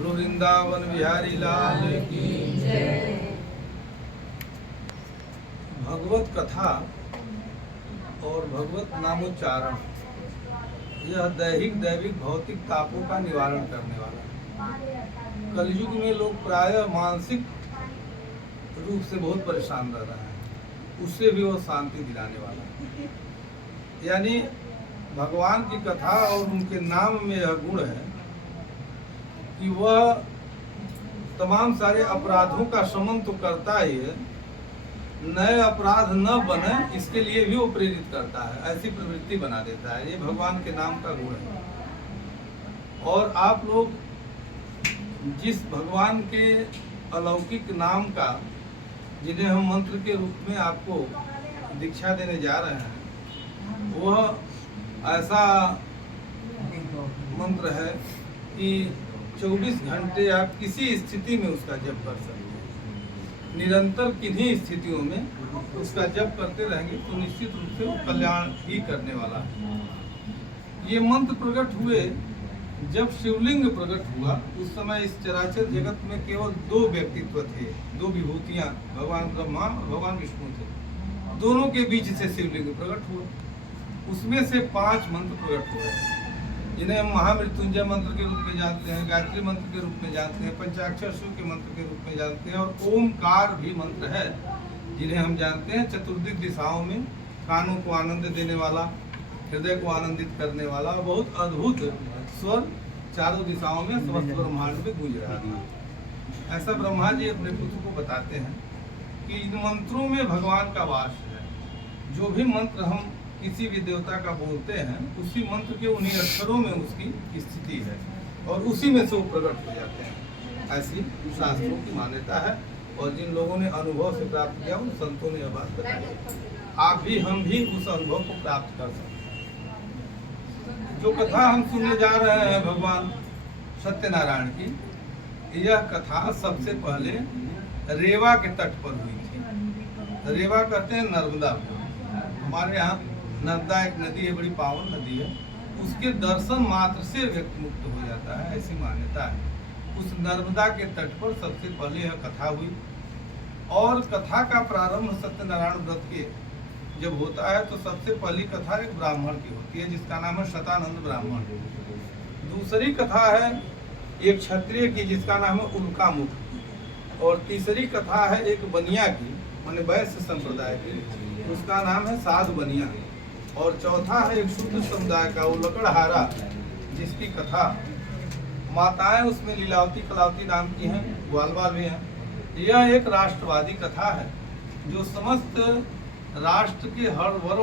गुरु वृंदावन बिहारी लाल की जय। भगवत कथा और भगवत नामोच्चारण यह दैहिक दैविक भौतिक तापों का निवारण करने वाला है। कलयुग में लोग प्रायः मानसिक रूप से बहुत परेशान रह रहे हैं, उससे भी वह शांति दिलाने वाला है। यानी भगवान की कथा और उनके नाम में यह गुण है कि वह तमाम सारे अपराधों का शमन तो करता ही है, नए अपराध न बने इसके लिए भी वो प्रेरित करता है, ऐसी प्रवृत्ति बना देता है। ये भगवान के नाम का गुण है। और आप लोग जिस भगवान के अलौकिक नाम का, जिन्हें हम मंत्र के रूप में आपको दीक्षा देने जा रहे हैं, वह ऐसा मंत्र है कि 24 घंटे आप किसी स्थिति में उसका जप कर सकते हैं। निरंतर किन्हीं स्थितियों में उसका जप करते रहेंगे तो निश्चित रूप से वो कल्याण ही करने वाला है। ये मंत्र प्रकट हुए जब शिवलिंग प्रकट हुआ, उस समय इस चराचर जगत में केवल 2 व्यक्तित्व थे, 2 विभूतियां, भगवान ब्रह्मा और भगवान विष्णु थे। दोनों के बीच से शिवलिंग प्रकट हुआ। उसमें से 5 मंत्र प्रकट हुए, जिन्हें हम महामृत्युंजय मंत्र के रूप में जानते हैं, गायत्री मंत्र के रूप में जानते हैं, पंचाक्षर शिव के मंत्र के रूप में जानते हैं, और ओमकार भी मंत्र है जिन्हें हम जानते हैं चतुर्दिक दिशाओं में कानों को आनंद देने वाला, हृदय को आनंदित करने वाला, बहुत अद्भुत स्वर चारों दिशाओं में समस्त ब्रह्मांड में गूंज रहा था। ऐसा ब्रह्मा जी अपने पुत्र को बताते हैं कि इन मंत्रों में भगवान का वास है। जो भी मंत्र हम किसी भी देवता का बोलते हैं, उसी मंत्र के उन्हीं अक्षरों में उसकी स्थिति है और उसी में से वो प्रकट हो जाते हैं। ऐसी शास्त्रों की मान्यता है और जिन लोगों ने अनुभव से प्राप्त किया उन संतों ने यह बात बताई। आप भी हम भी उस अनुभव को प्राप्त कर सकते हैं। जो कथा हम सुनने जा रहे हैं भगवान सत्यनारायण की, यह कथा सबसे पहले रेवा के तट पर हुई थी। रेवा कहते हैं नर्मदा को। हमारे यहाँ नर्मदा एक नदी है, बड़ी पावन नदी है। उसके दर्शन मात्र से व्यक्ति मुक्त हो जाता है, ऐसी मान्यता है। उस नर्मदा के तट पर सबसे पहले यह कथा हुई और कथा का प्रारंभ सत्यनारायण व्रत के जब होता है तो सबसे पहली कथा एक ब्राह्मण की होती है जिसका नाम है शतानंद ब्राह्मण। दूसरी कथा है एक क्षत्रिय की जिसका नाम है उल्का मुख, और तीसरी कथा है एक बनिया की, माने वैश्य संप्रदाय की, उसका नाम है साधु बनिया। और चौथा है एक शुद्ध समुदाय का, वो लकड़हारा, जिसकी कथा माताएं उसमें लीलावती कलावती नाम की हैं, ग्वालवाल भी हैं। यह एक राष्ट्रवादी कथा है जो समस्त राष्ट्र के हर वर्ण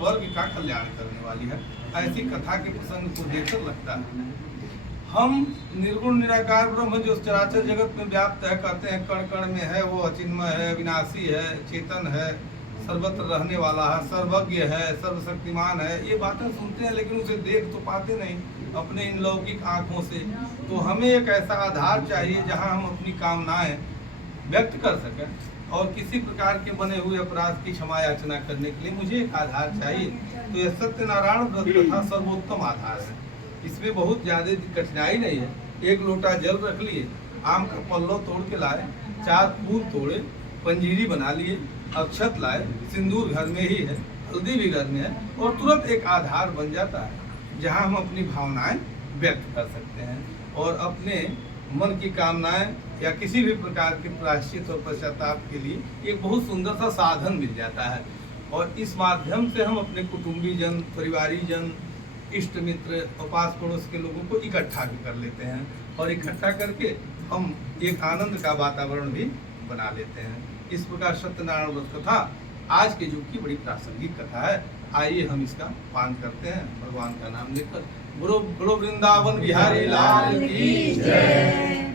वर्ग का कल्याण करने वाली है। ऐसी कथा के प्रसंग को देखकर लगता है हम निर्गुण निराकार ब्रह्म जो चराचर जगत में व्याप्त है, कहते हैं कण कण में है, वो अचिन्मय है, विनाशी है, चेतन है, सर्वत्र रहने वाला है, सर्वज्ञ है, सर्वशक्तिमान है। ये बातें सुनते हैं लेकिन उसे देख तो पाते नहीं अपने इन लौकिक आँखों से। तो हमें एक ऐसा आधार चाहिए जहाँ हम अपनी कामनाएं व्यक्त कर सकें, और किसी प्रकार के बने हुए अपराध की क्षमा याचना करने के लिए मुझे एक आधार चाहिए। तो यह सत्यनारायण व्रत कथा सर्वोत्तम आधार है। इसमें बहुत ज़्यादा कठिनाई नहीं है। एक लोटा जल रख लिए, आम का पल्लो तोड़ के लाए, 4 फूल तोड़े, पंजीरी बना लिए, अक्षत लाए, सिंदूर घर में ही है, हल्दी भी घर में है, और तुरंत एक आधार बन जाता है जहां हम अपनी भावनाएं व्यक्त कर सकते हैं और अपने मन की कामनाएं या किसी भी प्रकार के प्रायश्चित और पश्चाताप के लिए एक बहुत सुंदर सा साधन मिल जाता है। और इस माध्यम से हम अपने कुटुंबी जन, परिवारी जन, इष्ट मित्र और पास पड़ोस के लोगों को इकट्ठा भी कर लेते हैं और इकट्ठा करके हम एक आनंद का वातावरण भी बना लेते हैं। इस प्रकार सत्यनारायण व्रत कथा आज के युग की बड़ी प्रासंगिक कथा है। आइए हम इसका पान करते हैं भगवान का नाम लेकर। गुरु वृंदावन बिहारी लाल की जय।